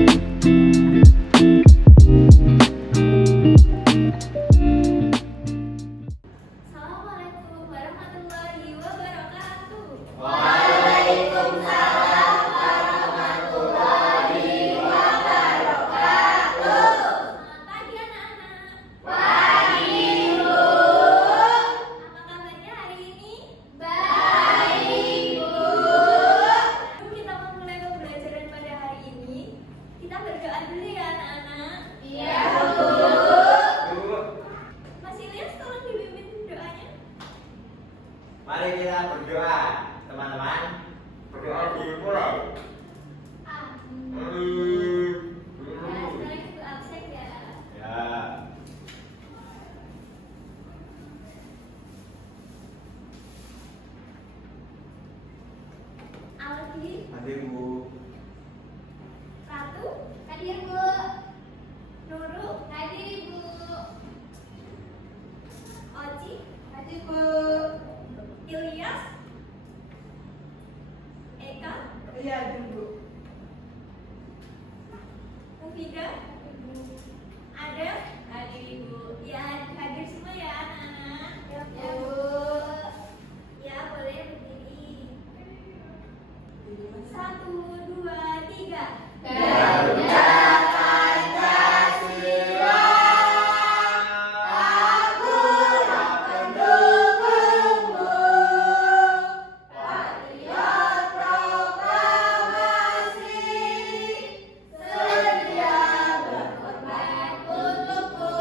Assalamualaikum warahmatullahi wabarakatuh. Waalaikumsalam warahmatullahi wabarakatuh. Selamat pagi anak-anak. Pagi, Bu. Apa kabarnya hari ini? Baik, Bu. Sebelum kita memulai pembelajaran pada hari ini, kita berdoa dulu ya anak-anak. Iya, Bu. Mas Ilyas tolong dipimpin doanya. Mari kita berdoa, teman-teman. Berdoa dimulai. Amin. Ya, sekarang itu absen ya. Ya. Aldi, Hadir, Bu. Ratu, Hadir, Bu. Nurul, Hadir, Bu. Oci, Hadir, Bu. Ilyas, Eka, Iya, Bu. Mufida, ada, hadir ibu. Ya, hadir semua ya anak-anak. Ya, Bu. Ya, boleh berdiri. 1, 2, 3. Garuda Pancasila, akulah pendukungmu, patriot proklamasi, sedia berkorban untukmu,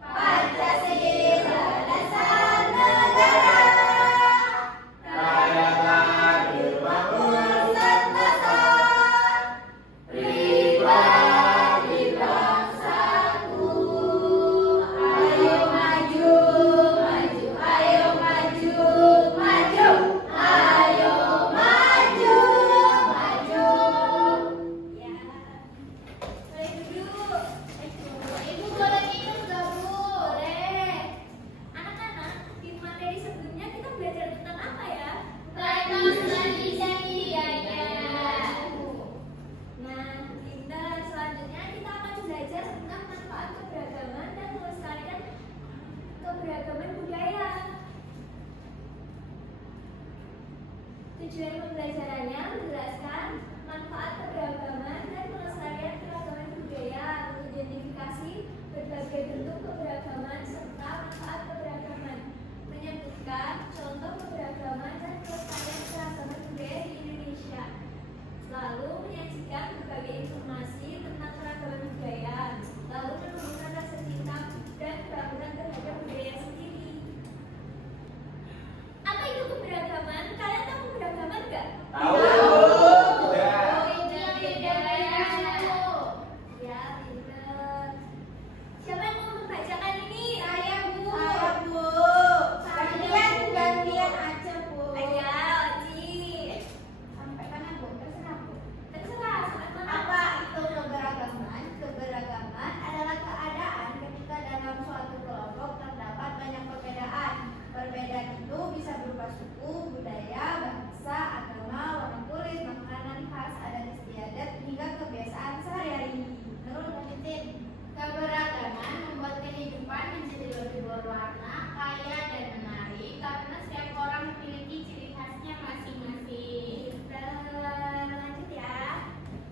Pancasila dasar negara, rayakan bermakmur serta pribadi bangsaku. Ayo maju, maju, ayo maju, maju, ayo maju, maju. Ya. Boleh duduk. Ibu boleh minum gak, Bu? Boleh. Anak-anak, di materi sebelumnya kita belajar tentang apa ya? Nah, pintar. Selanjutnya kita akan belajar tentang manfaat keberagaman dan melestarikan keberagaman budaya. Tujuan pembelajarannya menjelaskan manfaat keberagaman dan melestarikan keragaman budaya, mengidentifikasi berbagai bentuk keberagaman serta manfaat keberagaman, menyebutkan contoh keberagaman dan pelestarian keragaman budaya di Indonesia. Lalu menyajikan berbagai informasi tentang keragaman budaya, lalu menumbuhkan rasa cinta dan kepedulian terhadap budaya sendiri. Apa itu keberagaman? Kalian tahu keberagaman nggak? Tahu, Bu. Tidak. Ya, pinter. Siapa yang mau membacakan ini? Saya, Bu. Kalian gantian aja, Bu. Ayo, Oci. Sampai mana, Bu? Terserah, Bu. Terserah, saat mana? Apa itu keberagaman? Keberagaman adalah keadaan ketika dalam suatu kelompok terdapat banyak perbedaan. Perbedaan itu bisa berupa suku, budaya, bangsa, agama, warna kulit, makanan khas, adat istiadat, hingga kebiasaan sehari-hari. Nurul lanjutin. Keberagaman membuat kehidupan menjadi lebih berwarna, kaya, dan menarik karena setiap orang memiliki ciri khasnya masing-masing. Lanjut ya.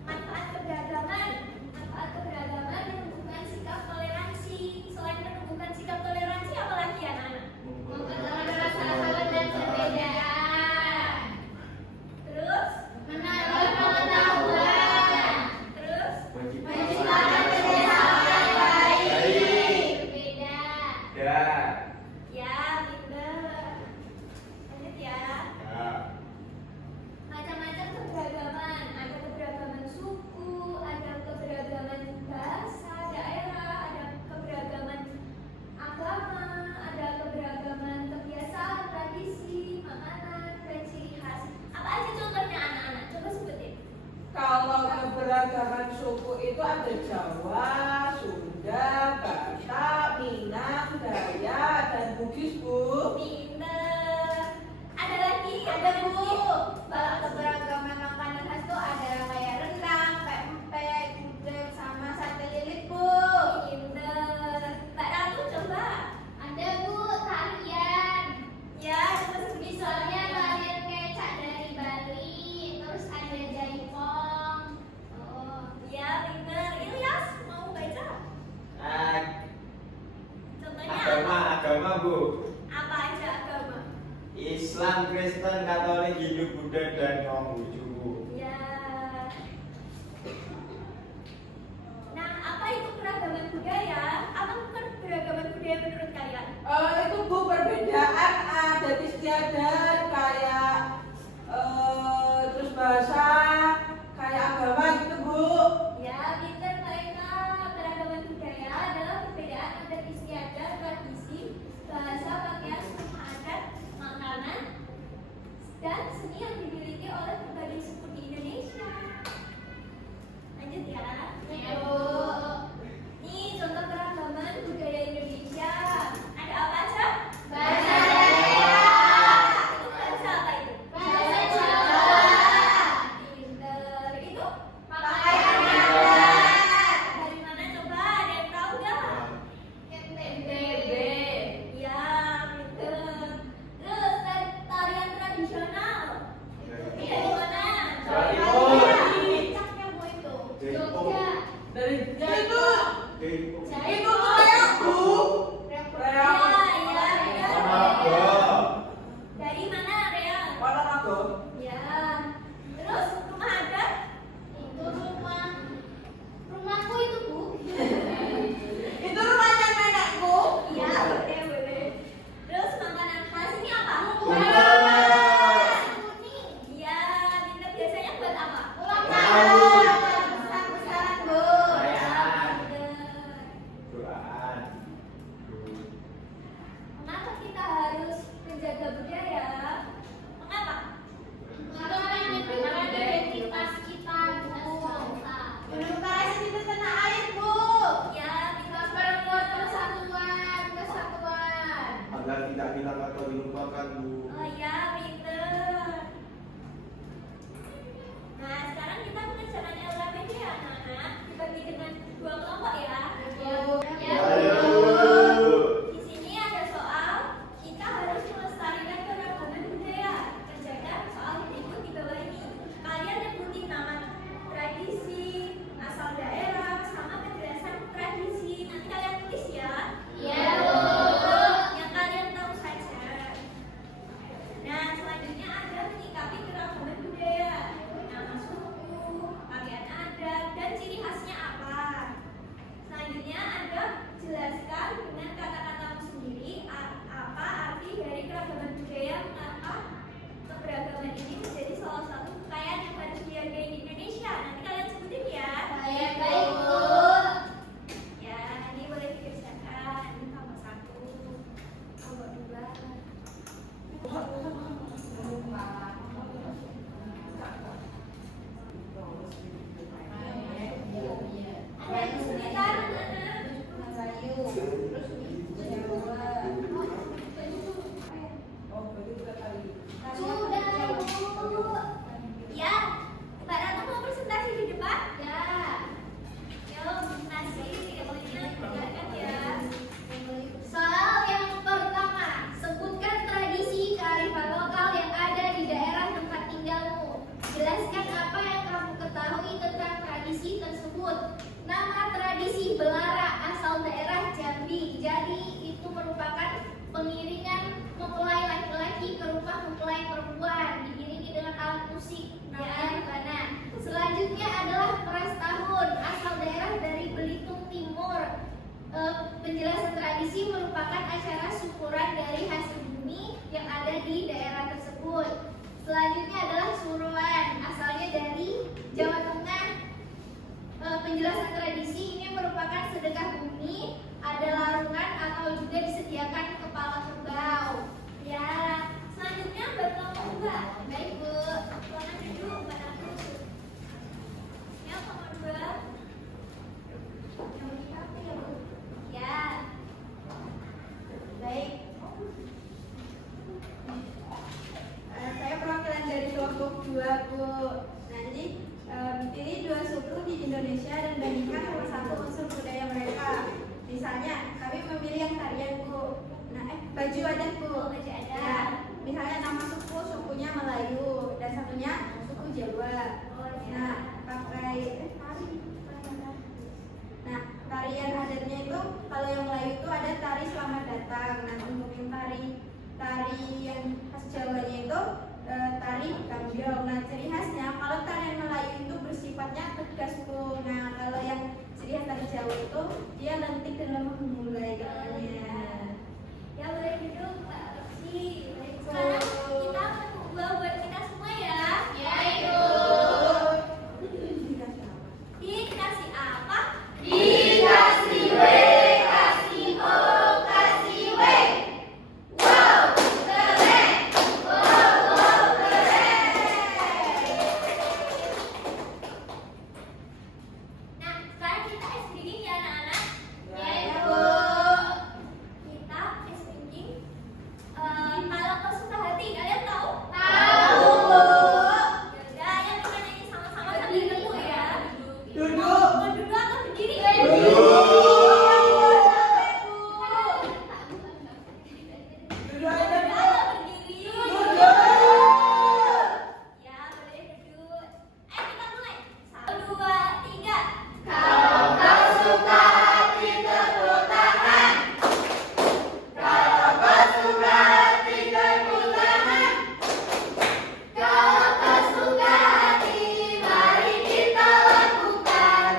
Manfaat keberagaman. Manfaat keberagaman menumbuhkan sikap toleransi. Selain menumbuhkan sikap toleransi, apa lagi ya, anak-anak? Memperdalam rasa sahabat dan perbedaan. Terus? Menambah pengetahuan. Terus? Menciptakan kerjasama yang baik. Berbeda. Ya. Ya, pinter. Lanjut ya. Ya. Macam-macam keberagaman. Ada keberagaman suku, ada keberagaman bahasa, daerah, ada keberagaman agama, ada keberagaman kebiasaan, tradisi, makanan, dan ciri khas. Apa aja contohnya anak-anak? Coba sebutin. Kalau keberagaman suku itu ada Jawa, Sunda, Batak, Minang, Dayak, dan Bugis, Bu. Pinter. Ada lagi? Ada, Bu. Keberagaman makanan khas itu ada kayak rendang, pempek, Nama tradisi belara asal daerah Jambi. Jadi itu merupakan pengiringan mempelai laki-laki ke rumah mempelai perempuan diiringi dengan alat musik. Ya, Rifana. Selanjutnya adalah peras tahun asal daerah dari Belitung Timur. Penjelasan tradisi merupakan acara syukuran dari hasil bumi yang ada di daerah tersebut. Selanjutnya adalah suruhan, asalnya dari Jawa Tengah. Penjelasan tradisi ini merupakan sedekah bumi, ada larungan atau juga disediakan kepala kerbau. Ya, selanjutnya berkelompok dua. Baik, Bu. Warna biru, warna biru. Yang nomor dua. Yang ini apa ya, Bu? Ya. Baik. Saya perwakilan dari kelompok 2, Bu. Nanti pilih 2 suku di Indonesia dan bandingkan salah satu unsur budaya mereka. Misalnya, kami memilih yang tarian, Bu. Nah, baju adat, Bu. Baju adat. Ya, misalnya nama suku, sukunya Melayu dan satunya suku Jawa. Oh, ya. Nah, pakai tari. Nah, tarian adatnya itu kalau yang Melayu itu ada tari selamat datang. Nah, untuk yang tari yang khas Jawanya itu tari gambyong. Nah, ciri khasnya kalau tarian Melayu itu bersifatnya tegas, Bu. Nah, kalau yang ciri khas tari Jawa itu dia lentik dan lemah memulai katanya. Ya, boleh duduk, Mbak Roksi. Sekarang kita menunggu buat kita semua ya. Ya, Ibu. Dikasih apa? Dikasih W, kasih O, kasih W. Wow, keren. Wow, keren. Nah, sekarang kita es bikin ya anak-anak. Ya, Ibu. Kita es bikin. Kalau kau suka hati, kalian tahu? Tahu. Ya udah, ayo kita nyanyi sama-sama sambil nunggu ya. Duduk. Mau duduk atau berdiri? Duduk aja, Bu. Atau berdiri? Duduk. Ya, boleh duduk. Ayo kita mulai. 1, 2, 3. Kalau kau suka hati tepuk tangan. Kalau kau suka hati tepuk tangan. Kalau kau suka hati, mari kita lakukan.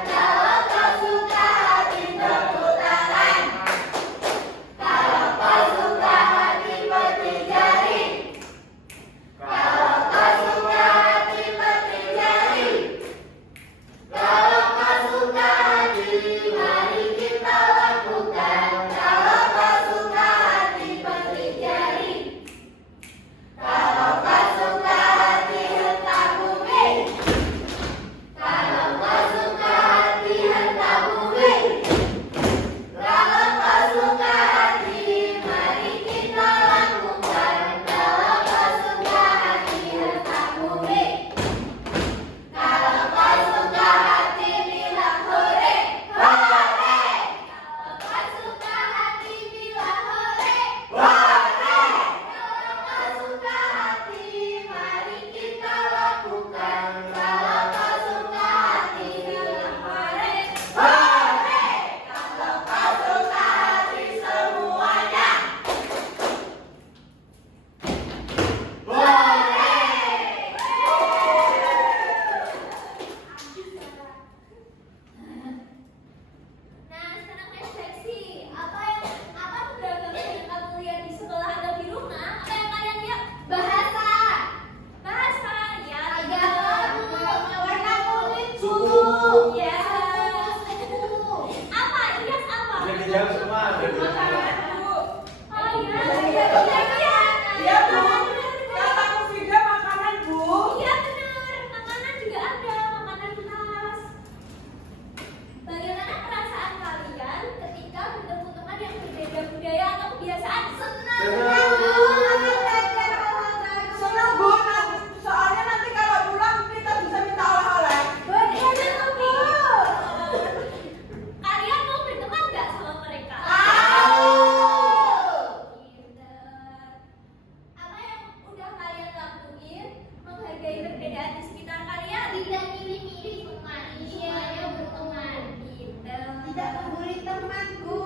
teman-temanku.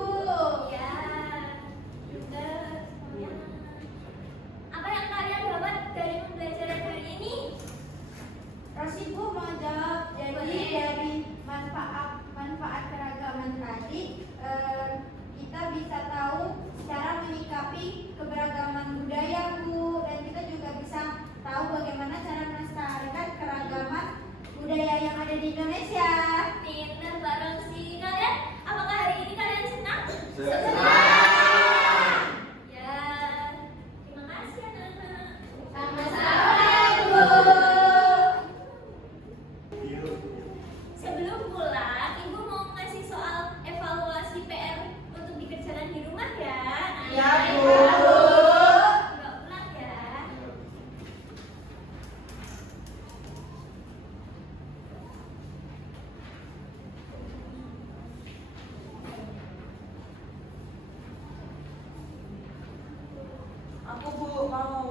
Ya, juga semuanya. Apa yang kalian dapat dari pembelajaran hari ini? Rosi Bu mau jawab. Jadi Boleh. dari manfaat keragaman tadi kita bisa tahu cara menyikapi keberagaman budaya Bu, dan kita juga bisa tahu bagaimana cara melestarikan keragaman budaya yang ada di Indonesia. Pinter Mbak Rosi. Kalian, apakah hari ini kalian senang? Senang. Ya, terima kasih anak-anak. Sama-sama Bu. Sebelum pulang, Ibu mau ngasih soal evaluasi PR untuk dikerjakan di rumah ya. Ya, Bu. Nggak pulang ya. Aku Bu mau